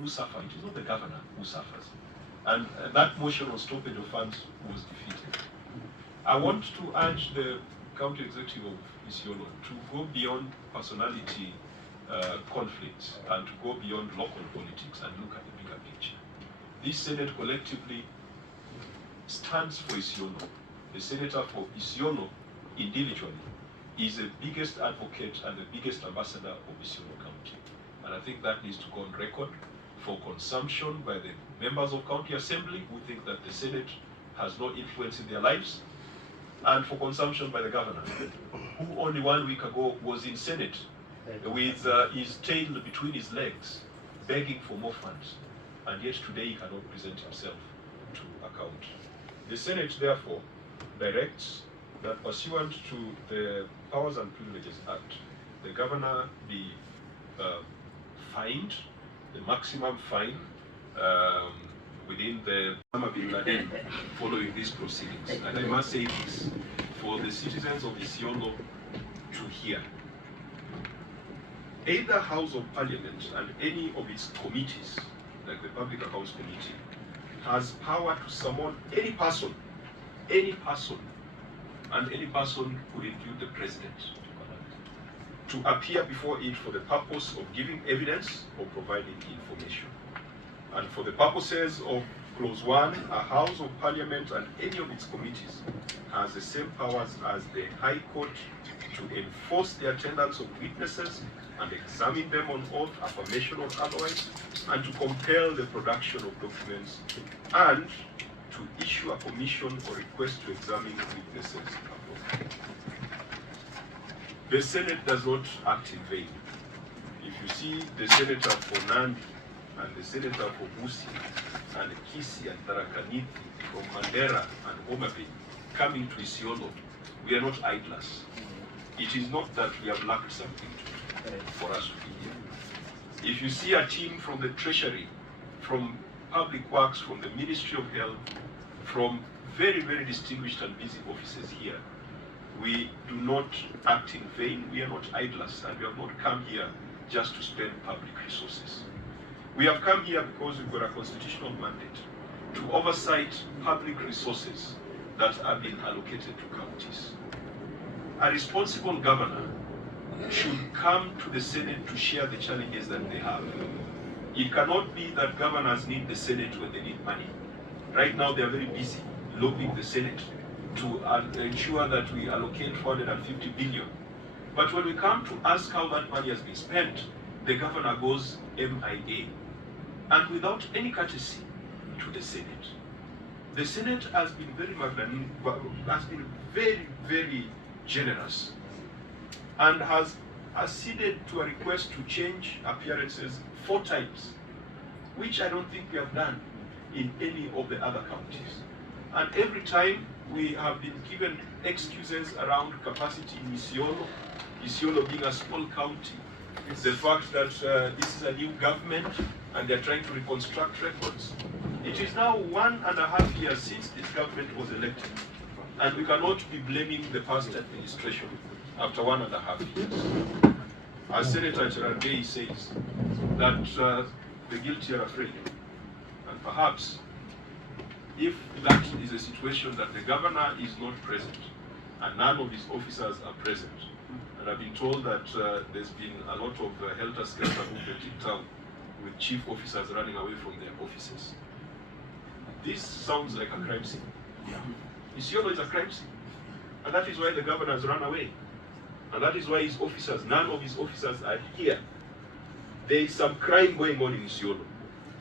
who suffer. It is not the governor who suffers. And that motion on stoppage of funds was defeated. I want to urge the county executive of Isiolo to go beyond personality conflicts and to go beyond local politics and look at the bigger picture. This Senate collectively stands for Isiolo. The senator for Isiolo individually is the biggest advocate and the biggest ambassador of Isiolo County. And I think that needs to go on record for consumption by the members of County Assembly who think that the Senate has no influence in their lives, and for consumption by the governor, who only 1 week ago was in Senate with his tail between his legs, begging for more funds, and yet today he cannot present himself to account. The Senate therefore directs that pursuant to the Powers and Privileges Act, the governor be fined, the maximum fine within the Osama bin Laden following these proceedings. And I must say this for the citizens of Isiolo to hear. Either House of Parliament and any of its committees, like the Public Accounts Committee, has power to summon any person, and any person could include the president, to appear before it for the purpose of giving evidence or providing information. And for the purposes of Clause 1, a House of Parliament and any of its committees has the same powers as the High Court to enforce the attendance of witnesses and examine them on oath, affirmation or otherwise, and to compel the production of documents, and to issue a commission or request to examine witnesses abroad. The Senate does not act in vain. If you see the senator for Nandi and the senator for Busia and Kisi and Tarakaniti from Mandera and Homa Bay coming to Isiolo, we are not idlers. It is not that we have lacked something for us to be here. If you see a team from the Treasury, from Public Works, from the Ministry of Health, from very, very distinguished and busy offices here, we do not act in vain. We are not idlers, and we have not come here just to spend public resources. We have come here because we've got a constitutional mandate to oversight public resources that are being allocated to counties. A responsible governor should come to the Senate to share the challenges that they have. It cannot be that governors need the Senate when they need money. Right now they are very busy lobbying the Senate to ensure that we allocate 450 billion. But when we come to ask how that money has been spent, the governor goes MIA, and without any courtesy to the Senate. The Senate has been very, very generous, and has acceded to a request to change appearances 4 times, which I don't think we have done in any of the other counties. And every time we have been given excuses around capacity in Isiolo being a small county, the fact that this is a new government and they're trying to reconstruct records. It is now 1.5 years since this government was elected, and we cannot be blaming the past administration after 1.5 years. As Senator Cherargei says, that the guilty are afraid. And perhaps, if that is a situation that the governor is not present, and none of his officers are present, and I've been told that there's been a lot of helter-skelter movement in town with chief officers running away from their offices. This sounds like a crime scene. Isiolo is a crime scene. And that is why the governor has run away. And that is why his officers, none of his officers are here. There is some crime going on in Isiolo.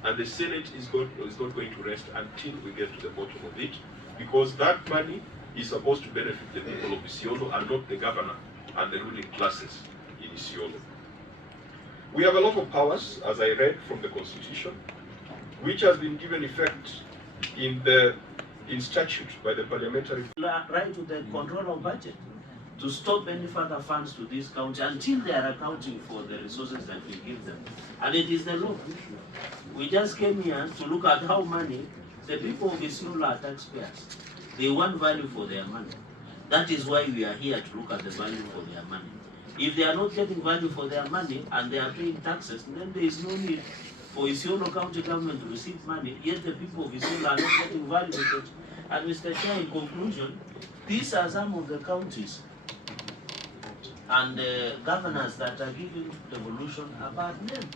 And the Senate is not going to rest until we get to the bottom of it, because that money is supposed to benefit the people of Isiolo and not the governor and the ruling classes in Isiolo. We have a lot of powers, as I read from the Constitution, which has been given effect in statute by the parliamentary right to the control of budget, to stop any further funds to this county until they are accounting for the resources that we give them. And it is the law. We just came here to look at how money, the people of Isiolo are taxpayers. They want value for their money. That is why we are here to look at the value for their money. If they are not getting value for their money and they are paying taxes, then there is no need for Isiolo County government to receive money, yet the people of Isiolo are not getting value with it. And Mr. Chair, in conclusion, these are some of the counties and governors that are giving devolution a bad name.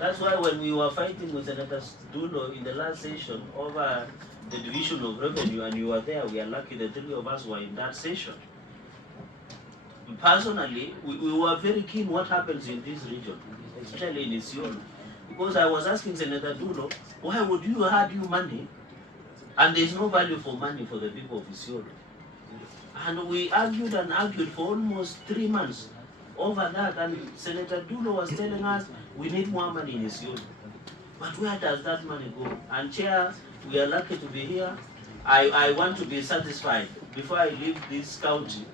That's why when we were fighting with Senator Dulo in the last session over the division of revenue, and you were there, we are lucky the three of us were in that session. Personally, we were very keen what happens in this region, especially in Isiolo. Because I was asking Senator Dulo, why would you have money and there's no value for money for the people of Isiolo? And we argued and argued for almost 3 months over that, and Senator Dulo was telling us we need more money in Isiolo. But where does that money go? And Chair, we are lucky to be here. I want to be satisfied before I leave this county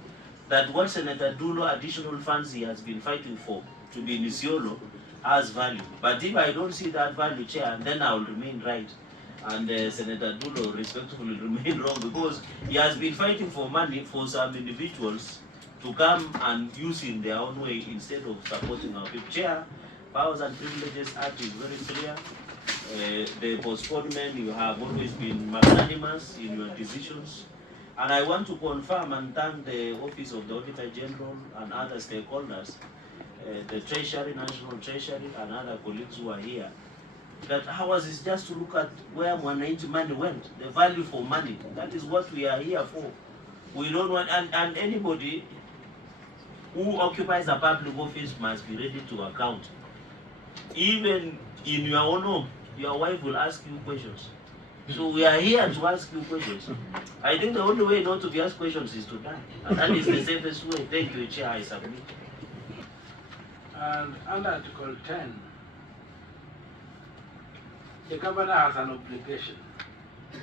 that what Senator Dulo additional funds he has been fighting for to be in Isiolo has value. But if I don't see that value, Chair, then I will remain right. And Senator Dulo respectfully remain wrong, because he has been fighting for money for some individuals to come and use in their own way instead of supporting our people. Chair, Powers and Privileges Act is very clear. The postponement, you have always been magnanimous in your decisions. And I want to confirm and thank the Office of the Auditor General and other stakeholders, the Treasury, National Treasury, and other colleagues who are here, that ours is just to look at where Mwananchi money went, the value for money. That is what we are here for. We don't want, and anybody who occupies a public office must be ready to account. Even in your own home, your wife will ask you questions. So we are here to ask you questions. I think the only way not to be asked questions is to die. And that is the safest way. Thank you, Chair, I submit. And under Article 10, the governor has an obligation to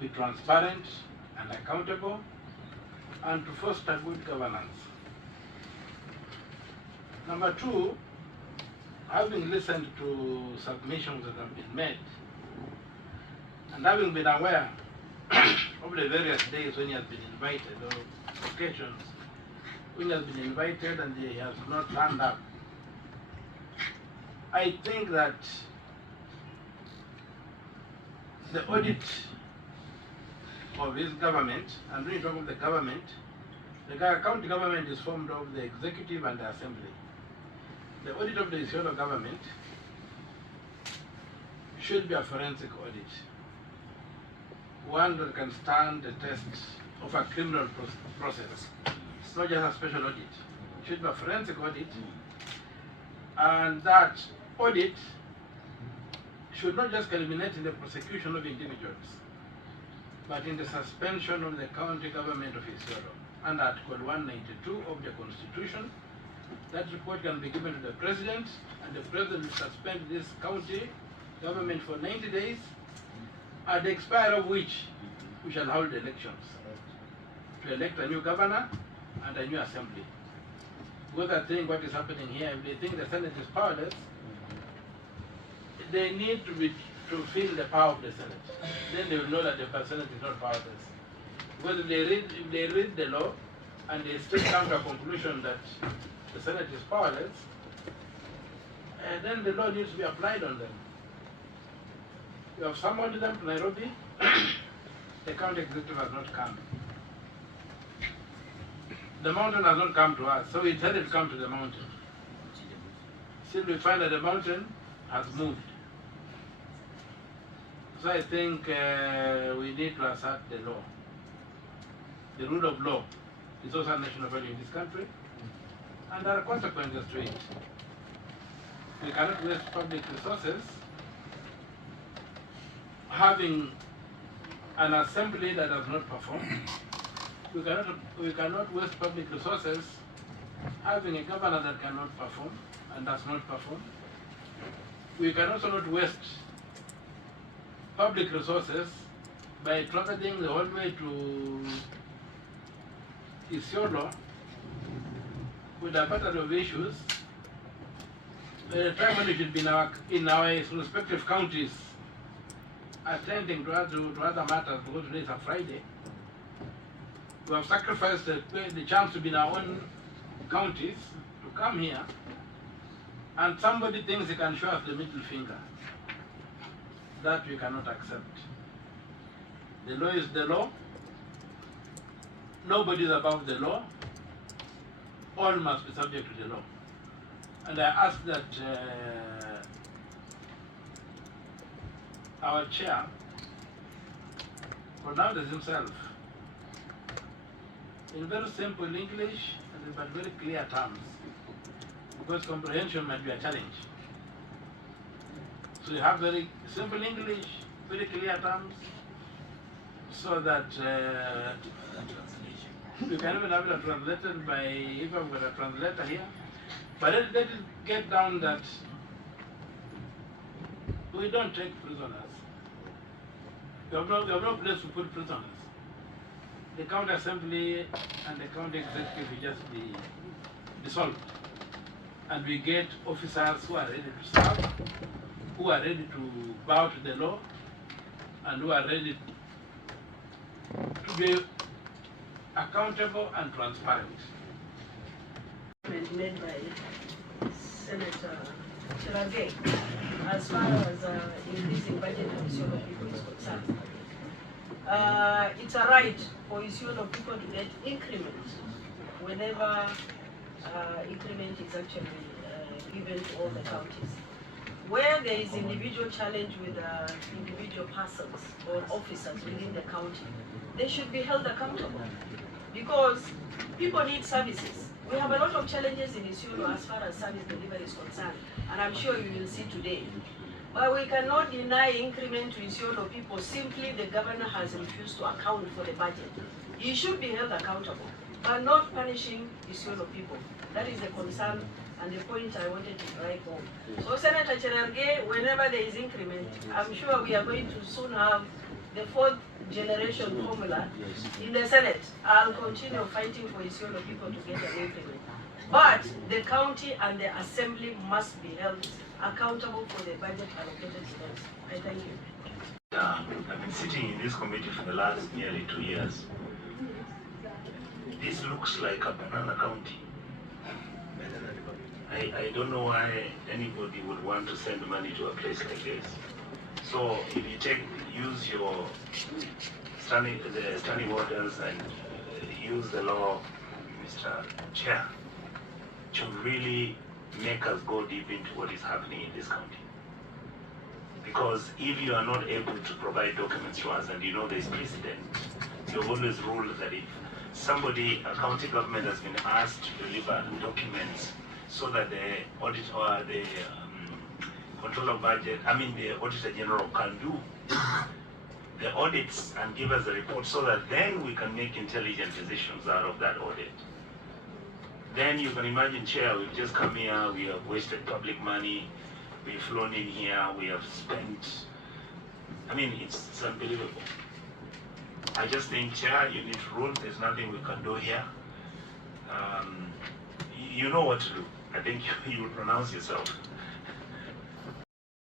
be transparent and accountable and to foster good governance. Number 2, having listened to submissions that have been made and having been aware of the various days when he has been invited, or occasions when he has been invited and he has not turned up, I think that the audit of his government, and when you talk of the government, the county government is formed of the executive and the assembly. The audit of the Isiolo government should be a forensic audit, one that can stand the test of a criminal process. It's not just a special audit. It should be a forensic audit, and that audit should not just culminate in the prosecution of individuals, but in the suspension of the county government of Isiolo. Under Article 192 of the Constitution, that report can be given to the President, and the President will suspend this county government for 90 days, at the expiry of which we shall hold elections to elect a new governor and a new assembly. Because I think what is happening here, if they think the Senate is powerless, they need to feel the power of the Senate. Then they will know that the Senate is not powerless. Because if they read the law and they still come to a conclusion that the Senate is powerless, then the law needs to be applied on them. You have summoned them to Nairobi, the county executive has not come. The mountain has not come to us, so we intended to come to the mountain. Still we find that the mountain has moved. So I think we need to assert the law. The rule of law is also a national value in this country, and there are consequences to it. We cannot waste public resources having an assembly that does not perform. We cannot waste public resources having a governor that cannot perform and does not perform. We can also not waste public resources by trumpeting the whole way to Isiolo with a battery of issues. The tribunal should be in our respective counties attending to other matters, because today is a Friday. We have sacrificed the chance to be in our own counties to come here and somebody thinks he can show us the middle finger. That we cannot accept. The law is the law. Nobody is above the law. All must be subject to the law. And I ask that our chair pronounces himself in very simple English but very clear terms, because comprehension might be a challenge. So you have very simple English, very clear terms, so that you can even have it translated by, if I've got a translator here, but let it get down that we don't take prisoners. We have no place to put prisoners. The county assembly and the county executive will just be dissolved. And we get officers who are ready to serve, who are ready to bow to the law, and who are ready to be accountable and transparent. Made by Senator Cherage as far as increasing budget for Isiolo people is concerned. It's a right for Isiolo people to get increment whenever increment is actually given to all the counties. Where there is individual challenge with individual persons or officers within the county, they should be held accountable, because people need services. We have a lot of challenges in Isiolo as far as service delivery is concerned, and I'm sure you will see today. But we cannot deny increment to Isiolo people. Simply the governor has refused to account for the budget. He should be held accountable, but not punishing Isiolo people. That is the concern and the point I wanted to drive home. So Senator Cherargei, whenever there is increment, I'm sure we are going to soon have the fourth generation formula in the Senate. I'll continue fighting for Isiolo people to get an increment. But the county and the assembly must be held accountable for the budget allocated to them. I thank you. I've been sitting in this committee for the last nearly 2 years. This looks like a banana county. I don't know why anybody would want to send money to a place like this. So if you use your standing orders and use the law, Mr. Chair, to really make us go deep into what is happening in this county. Because if you are not able to provide documents to us, and you know there's precedent, you've always ruled that if somebody, a county government has been asked to deliver documents so that the audit or the controller of budget, the Auditor General can do the audits and give us a report so that then we can make intelligent decisions out of that audit. Then you can imagine, Chair, we've just come here, we have wasted public money, we've flown in here, we have spent, it's unbelievable. I just think, Chair, you need to rule, there's nothing we can do here. You know what to do. I think you will pronounce yourself.